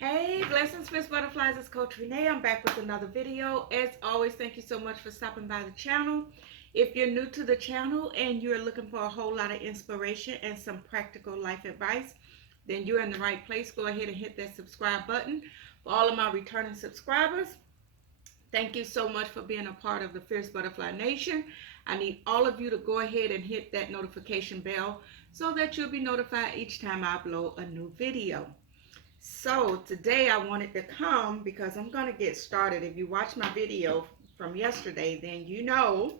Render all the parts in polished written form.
Hey, blessings, Fierce Butterflies. It's Coach Renee. I'm back with another video. As always, thank you so much for stopping by the channel. If you're new to the channel and you're looking for a whole lot of inspiration and some practical life advice, then you're in the right place. Go ahead and hit that subscribe button. For all of my returning subscribers, thank you so much for being a part of the Fierce Butterfly Nation. I need all of you to go ahead and hit that notification bell so that you'll be notified each time I upload a new video. So today I wanted to come because I'm going to get started. If you watch my video from yesterday, then you know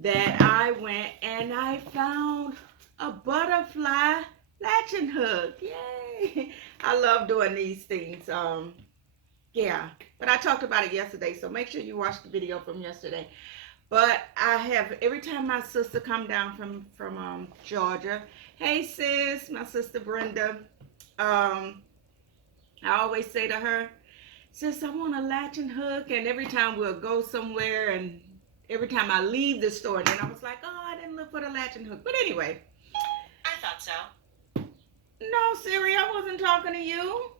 that I went and I found a butterfly latching hook. Yay! I love doing these things. Yeah, but I talked about it yesterday, so make sure you watch the video from yesterday. But I have, every time my sister come down from Georgia, hey sis, my sister Brenda, I always say to her, sis, I want a latching hook. And every time we'll go somewhere, and every time I leave the store, and then I was like, oh, I didn't look for the latching hook. But anyway. I thought so. No, Siri, I wasn't talking to you.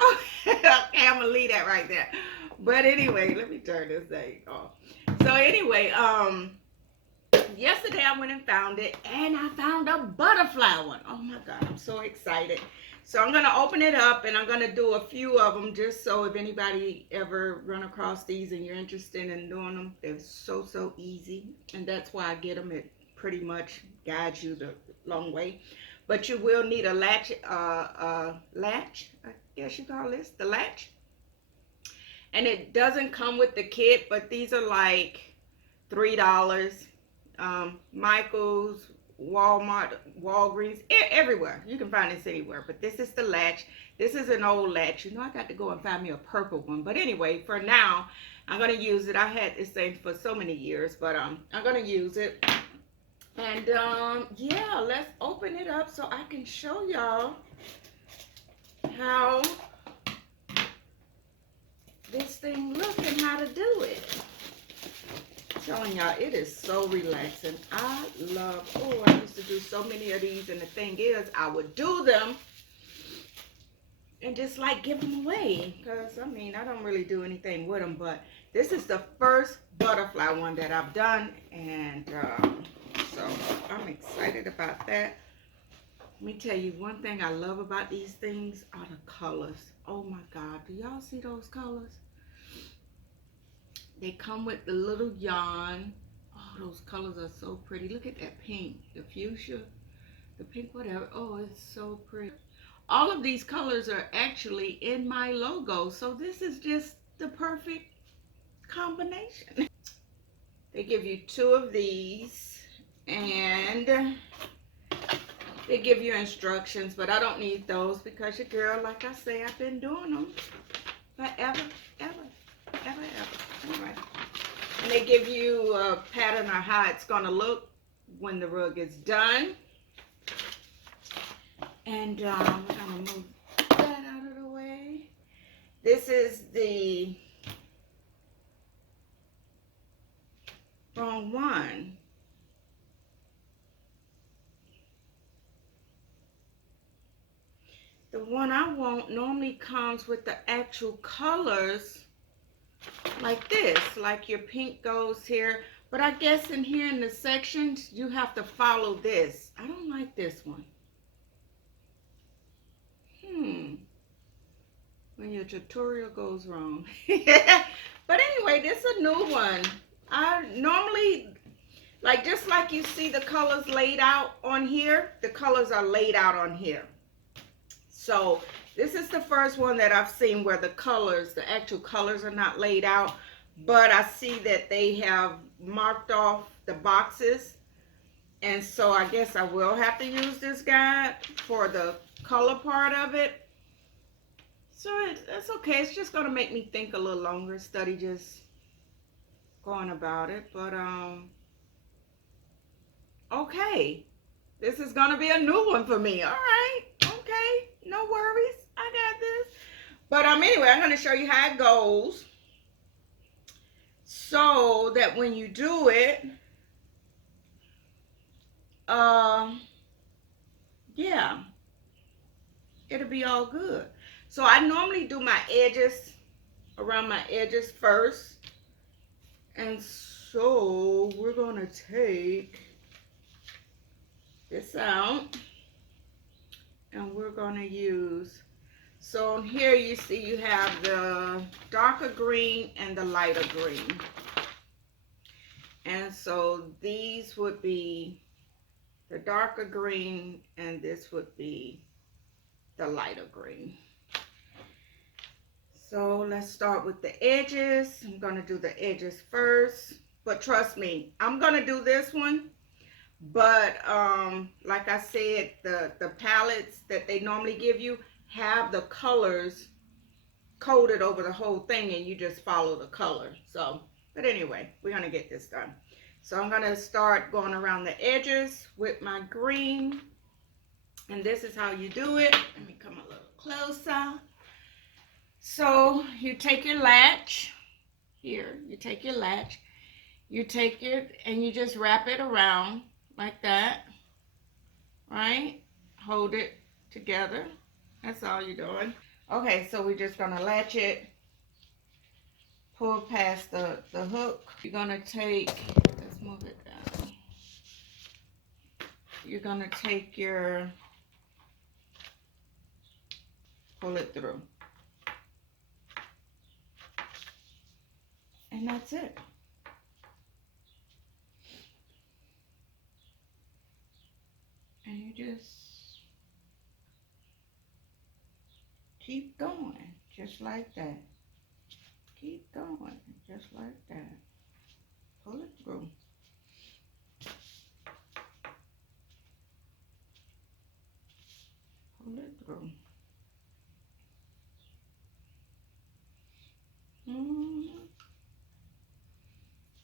Okay, I'm gonna leave that right there. But anyway, let me turn this thing off. So anyway, yesterday I went and found it, and I found a butterfly one. Oh my God, I'm so excited. So I'm gonna open it up, and I'm gonna do a few of them just so if anybody ever run across these and you're interested in doing them, they're so easy, and that's why I get them. It pretty much guides you the long way. But you will need a latch, latch, I guess you call this the latch. And it doesn't come with the kit, but these are like $3. Michael's, Walmart, Walgreens, everywhere. You can find this anywhere. But this is the latch. This is an old latch. You know, I got to go and find me a purple one. But anyway, for now, I'm going to use it. I had this thing for so many years, but I'm going to use it. And yeah, let's open it up so I can show y'all how this thing looks and how to do it. I'm telling y'all, it is so relaxing. I love, oh, I used to do so many of these, and the thing is, I would do them and just like give them away, because I mean, I don't really do anything with them, but this is the first butterfly one that I've done, and so I'm excited about that. Let me tell you one thing I love about these things are the colors. Oh my God, do y'all see those colors? They come with the little yarn. Oh, those colors are so pretty. Look at that pink, the fuchsia, the pink, whatever. Oh, it's so pretty. All of these colors are actually in my logo, so this is just the perfect combination. They give you 2 of these, and they give you instructions, but I don't need those because your girl, like I say, I've been doing them forever. Anyway, and they give you a pattern of how it's gonna look when the rug is done. And we're gonna move that out of the way. This is the wrong one. The one I want normally comes with the actual colors like this, like your pink goes here, but I guess in here in the sections you have to follow this. I don't like this one. When your tutorial goes wrong. But anyway, this is a new one. I normally, like, just like you see the colors laid out on here, the colors are laid out on here. So this is the first one that I've seen where the colors, the actual colors are not laid out, but I see that they have marked off the boxes. And so I guess I will have to use this guide for the color part of it. So it's okay. It's just going to make me think a little longer, study just going about it. But, okay. This is going to be a new one for me. All right. Okay. No worries. I got this. But anyway, I'm going to show you how it goes so that when you do it, be all good. So I normally do my edges, around my edges first. And so we're gonna take this out and we're gonna use, so here you see you have the darker green and the lighter green. And so these would be the darker green and this would be the lighter green. So let's start with the edges. I'm gonna do the edges first, but trust me, I'm gonna do this one. But like I said, the palettes that they normally give you have the colors coated over the whole thing and you just follow the color. So, but anyway, we're gonna get this done. So I'm gonna start going around the edges with my green. And this is how you do it. Let me come a little closer. So you take your latch, here, you take your latch, you take it and you just wrap it around like that, right? Hold it together. That's all you're doing. Okay, so we're just gonna latch it, pull past the hook. You're gonna take, let's move it down. You're gonna take your, pull it through. And that's it. And you just keep going, just like that. Keep going, just like that. Pull it through. Pull it through.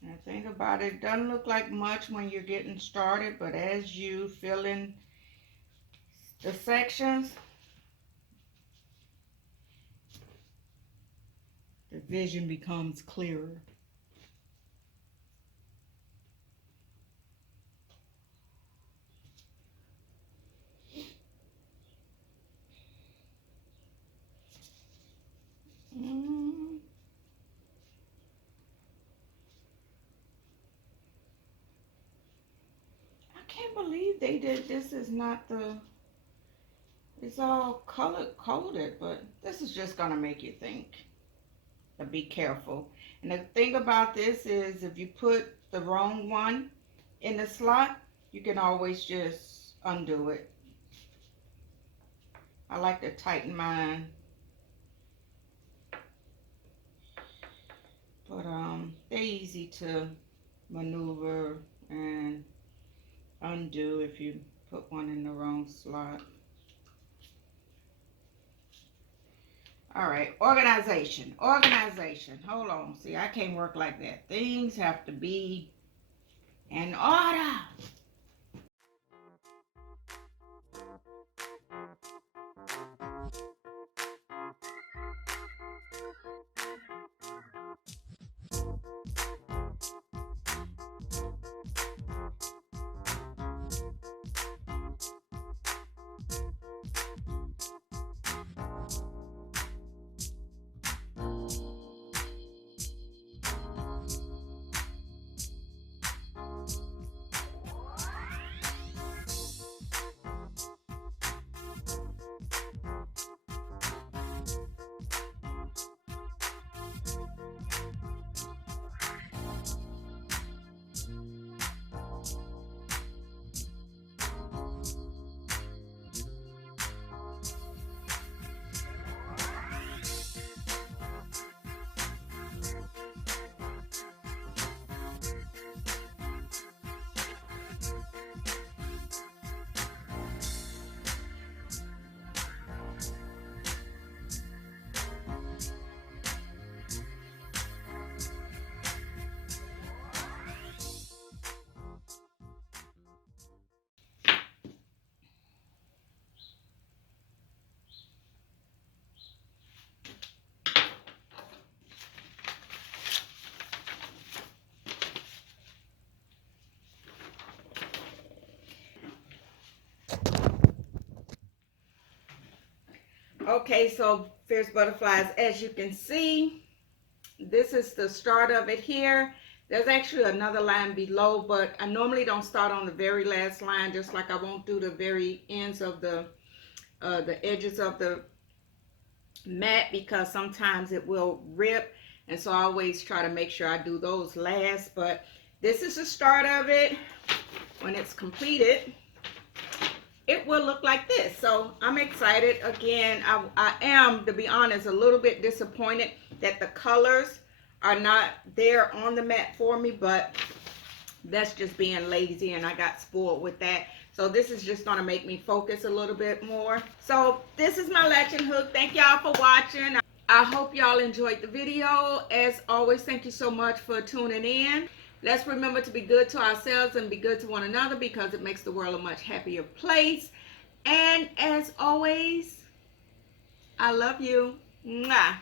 And the thing about it, doesn't look like much when you're getting started, but as you fill in the sections, the vision becomes clearer. I can't believe they did this. Is not the, it's all color coded, but this is just gonna make you think. But be careful. And the thing about this is if you put the wrong one in the slot, you can always just undo it. I like to tighten mine. But they're easy to maneuver and undo if you put one in the wrong slot. All right, organization, organization. Hold on, see, I can't work like that. Things have to be in order. Okay, so fierce butterflies, as you can see, this is the start of it here. There's actually another line below, but I normally don't start on the very last line, just like I won't do the very ends of the edges of the mat, because sometimes it will rip, and so I always try to make sure I do those last. But this is the start of it. When it's completed, it will look like this. So I'm excited. Again, I am, to be honest, a little bit disappointed that the colors are not there on the mat for me, but that's just being lazy, and I got spoiled with that. So this is just going to make me focus a little bit more. So this is my latching hook. Thank y'all for watching. I hope y'all enjoyed the video. As always, thank you so much for tuning in. Let's remember to be good to ourselves and be good to one another, because it makes the world a much happier place. And as always, I love you. Mwah.